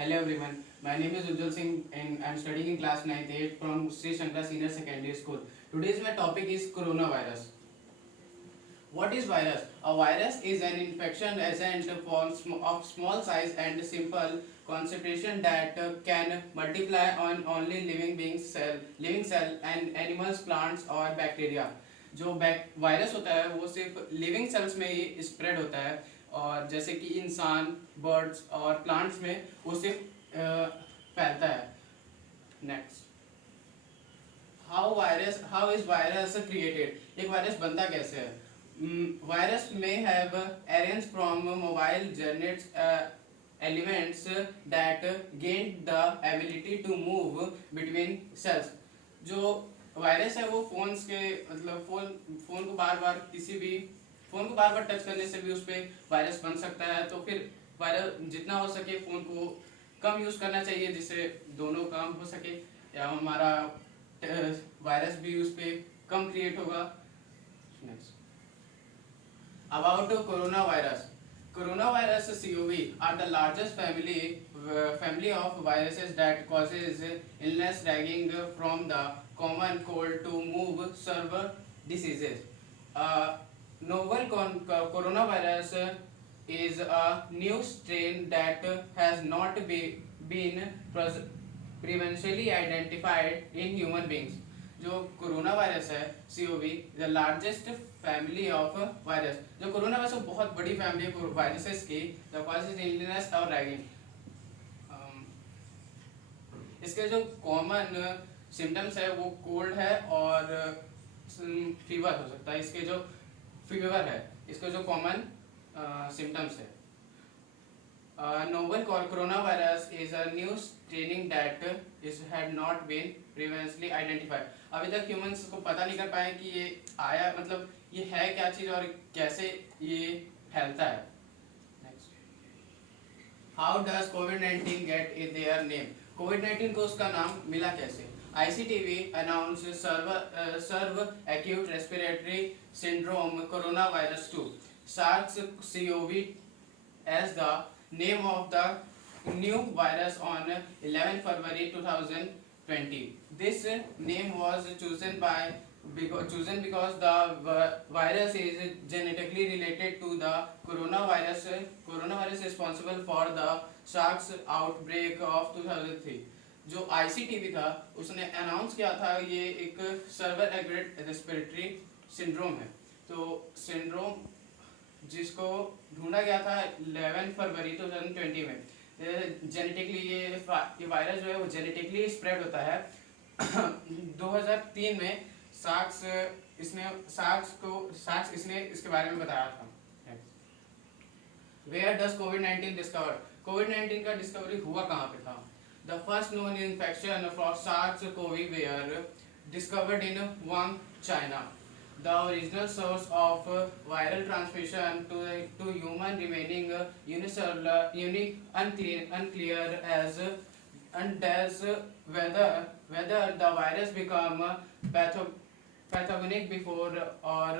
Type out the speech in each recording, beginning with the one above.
Hello everyone, my name is Ujjwal Singh and I am studying in class 9th 8 from Sri Shankara Senior Secondary School. Today's my topic is coronavirus. What is virus? A virus is an infection agent of small size and simple concentration that can multiply on only living cell and animals, plants और bacteria. जो virus होता है वो सिर्फ living cells में ही spread होता है और जैसे कि इंसान, बर्ड्स और प्लांट्स में वो सिर्फ फैलता है. Next, how is virus created? एक वायरस बनता कैसे है? Virus may have errands from mobile genetics elements that gain the ability to move between cells. जो वायरस है वो फोन्स के मतलब फोन को बार बार टच करने से भी उस पर वायरस बन सकता है. तो फिर वायरस जितना हो सके फ़ोन को कम यूज़ करना चाहिए जिससे दोनों काम हो सके या हमारा वायरस भी उस पर कम क्रिएट होगा. Next, about coronavirus. Coronavirus (CoV) are the largest family of viruses that causes illness ranging from the common cold to move server diseases. Novel coronavirus is a new strain that has not been previously identified in human beings. जो corona virus है CoV, the largest family of virus. जो corona virus है बहुत बड़ी family है viruses की. The causes illness और ragging. इसके जो कॉमन सिम्टम्स है वो कोल्ड है और फीवर हो सकता है. इसके जो फीवर है इसके जो कॉमन सिम्टम्स है. Novel coronavirus is a new strain that had not been previously identified. अभी तक ह्यूमंस को पता नहीं कर पाए कि ये आया मतलब ये है क्या चीज़ और कैसे ये फैलता है. Next, how does COVID-19 get their name? COVID-19 को उसका नाम मिला कैसे? ICTV announced serve acute respiratory syndrome coronavirus 2 SARS-CoV as the name of the new virus on 11 February 2020. This name was chosen because the virus is genetically related to the coronavirus responsible for the SARS outbreak of 2003. जो ICTV था उसने announce किया था ये एक server acute respiratory syndrome है. तो syndrome जिसको ढूंढा गया था 11 फरवरी 2020 में. जेनेटिकली ये वायरस जो है वो जेनेटिकली स्प्रेड होता है. 2003 में सार्स इसने इसके बारे में बताया था. वेयर डज कोविड-19 डिस्कवर? कोविड-19 का डिस्कवरी हुआ कहाँ पे था? The first known infection for SARS-CoV were discovered in Wuhan, China. The original source of viral transmission to human remaining unique, unclear as whether the virus become pathogenic before or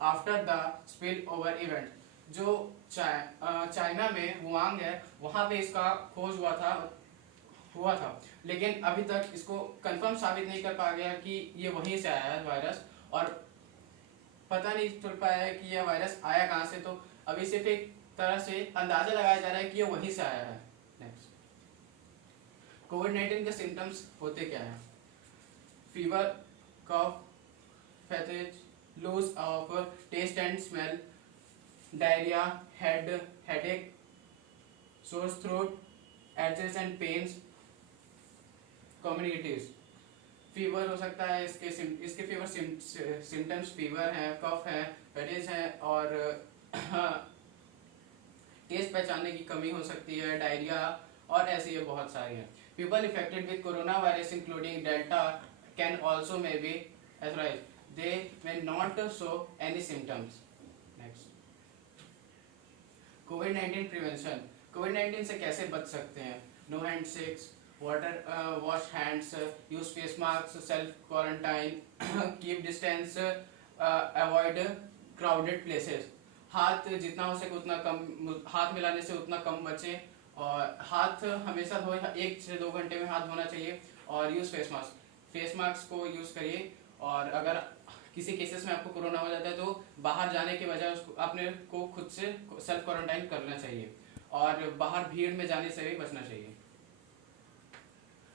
after the spillover event. जो China में Wuhan है वहाँ पे इसका खोज हुआ था लेकिन अभी तक इसको कंफर्म साबित नहीं कर पा गया कि ये वहीं से आया है वायरस और पता नहीं चल पाया है कि यह वायरस आया कहाँ से. तो अभी सिर्फ एक तरह से अंदाजा लगाया जा रहा है कि ये वहीं से आया है. नेक्स्ट, कोविड-19 के सिम्टम्स होते क्या हैं? Fever, cough, fatigue, loss of taste and smell, diarrhoea, headache, sore throat, aches and pains, communicatives. Fever हो सकता है इसके फीवर सिम्टम्स फीवर है, कफ है, फैटिग है और टेस्ट पहचानने की कमी हो सकती है, डायरिया और ऐसे ये बहुत सारी हैं. People affected with corona virus including delta can also may be otherwise. They may not show any symptoms. Next, कोविड-19 प्रिवेंशन. कोविड-19 से कैसे बच सकते हैं? No hand shakes, wash hands, use face masks, self quarantine, keep distance, avoid crowded places. हाथ जितना हो सके उतना कम हाथ मिलाने से उतना कम बचें और हाथ हमेशा धोए, 1 से 2 घंटे में हाथ धोना चाहिए। और यूज़ फेस मास्क को यूज़ करिए। और अगर किसी केसेस में आपको कोरोना हो जाता है तो बाहर जाने के बजाय उसको अपने को खुद से सेल्फ क्वारंटाइन करना चाहिए और बाहर भीड़ में जाने से भी बचना चाहिए।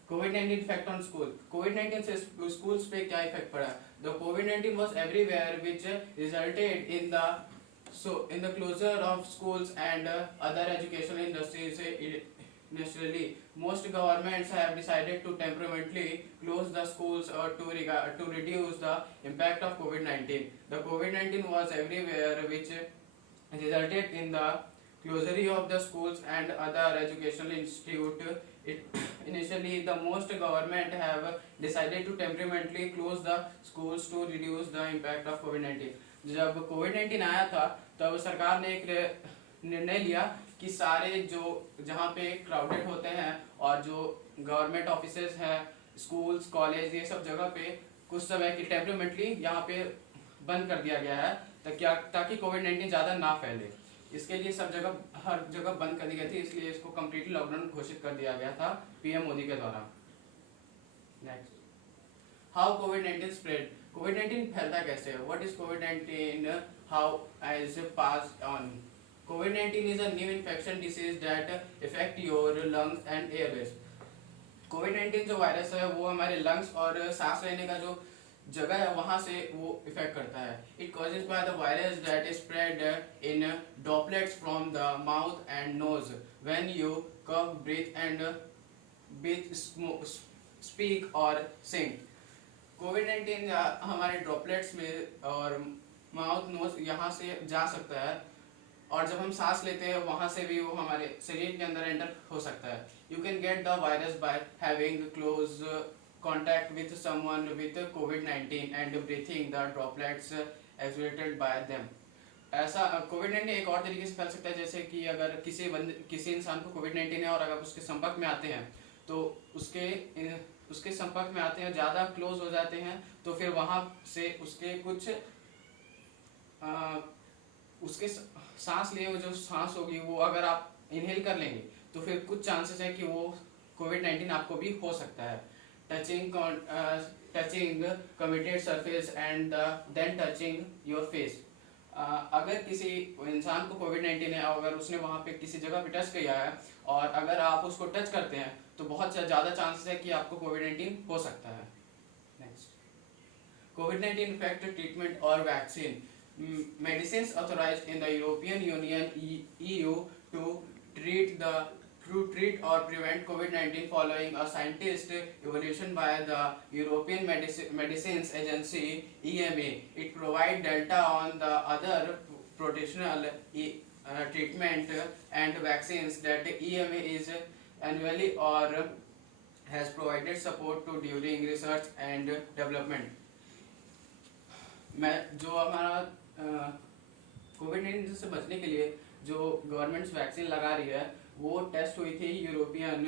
कोविड-19 इफेक्ट ऑन स्कूल। कोविड-19 से स्कूल्स पे क्या इफेक्ट पड़ा? The covid was everywhere which resulted in the closure of schools and other educational industries. Initially, most governments have decided to temporarily close the schools or to reduce the impact of COVID-19. The COVID-19 was everywhere, which resulted in the closure of the schools and other educational institute. Initially, the most government have decided to temporarily close the schools to reduce the impact of COVID-19. जब कोविड-19 आया था तब सरकार ने एक निर्णय लिया कि सारे जो जहाँ पे क्राउडेड होते हैं और जो गवर्नमेंट ऑफिसेज हैं, स्कूल्स, कॉलेज, ये सब जगह पे कुछ समय की टेम्परेमेंटली यहाँ पे बंद कर दिया गया है ताकि कोविड-19 ज़्यादा ना फैले। इसके लिए सब जगह हर जगह बंद कर दी गई थी, इसलिए इसको कम्प्लीटली लॉकडाउन घोषित कर दिया गया था पीएम मोदी के द्वारा। Next, how covid spread. कोविड-19 फैलता कैसे है? What is covid? How is passed on? Covid is a new infection disease that effect your lungs and Airways. कोविड-19 जो वायरस है वो हमारे लंग्स और सांस लेने का जो जगह है वहां से वो इफेक्ट करता है। It causes by the virus that is spread in droplets from the mouth and nose when you cough, breathe, speak और सिंग। कोविड-19 हमारे ड्रॉपलेट्स में और माउथ, नोज यहाँ से जा सकता है और जब हम सांस लेते हैं वहाँ से भी वो हमारे शरीर के अंदर एंटर हो सकता है। You can get the virus by having close contact with someone with COVID-19 and breathing the droplets exhaled by them. ऐसा कोविड-19 एक और तरीके से फैल सकता है, जैसे कि अगर किसी इंसान को कोविड-19 है और अगर उसके संपर्क में आते हैं तो उसके संपर्क में आते हैं, ज़्यादा क्लोज हो जाते हैं, तो फिर वहाँ से उसके कुछ उसके सांस लिए जो सांस होगी वो अगर आप इनहेल कर लेंगे तो फिर कुछ चांसेस है कि वो कोविड-19 आपको भी हो सकता है। touching committed surface and then touching your face. अगर किसी इंसान को कोविड-19 है और अगर उसने वहाँ पे किसी जगह पे टच किया है और अगर आप उसको टच करते हैं तो बहुत ज़्यादा चांसेस है कि आपको कोविड-19 हो सकता है। नेक्स्ट, कोविड-19 इफेक्ट, ट्रीटमेंट और vaccine. Medicines authorised in the European union EU to treat or prevent COVID-19 following a scientific evaluation by the European Medicines Agency EMA. It provides data on the other potential treatment and vaccines that EMA is annually or has provided support to during research and development. जो हमारा कोविड-19 से बचने के लिए जो governments vaccine लगा रही है वो टेस्ट हुई थी यूरोपियन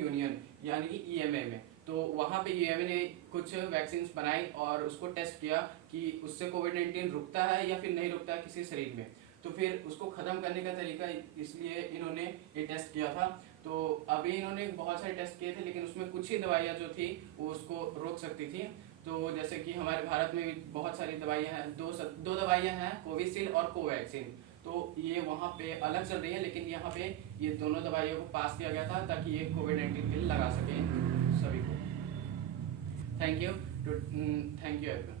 यूनियन यानी कि EMA में। तो वहाँ पे EMA ने कुछ वैक्सीन्स बनाई और उसको टेस्ट किया कि उससे कोविड-19 रुकता है या फिर नहीं रुकता है किसी शरीर में। तो फिर उसको ख़त्म करने का तरीका इसलिए इन्होंने ये टेस्ट किया था। तो अभी इन्होंने बहुत सारे टेस्ट किए थे लेकिन उसमें कुछ ही दवाइयाँ जो थी वो उसको रोक सकती थी। तो जैसे कि हमारे भारत में भी बहुत सारी दवाइयाँ हैं, दो दवाइयाँ हैं, कोविशील्ड और कोवैक्सीन। तो ये वहाँ पे अलग चल रही है लेकिन यहाँ पे ये दोनों दवाइयों को पास किया गया था ताकि ये कोविड-19 के लिए लगा सके सभी को। Thank you everyone.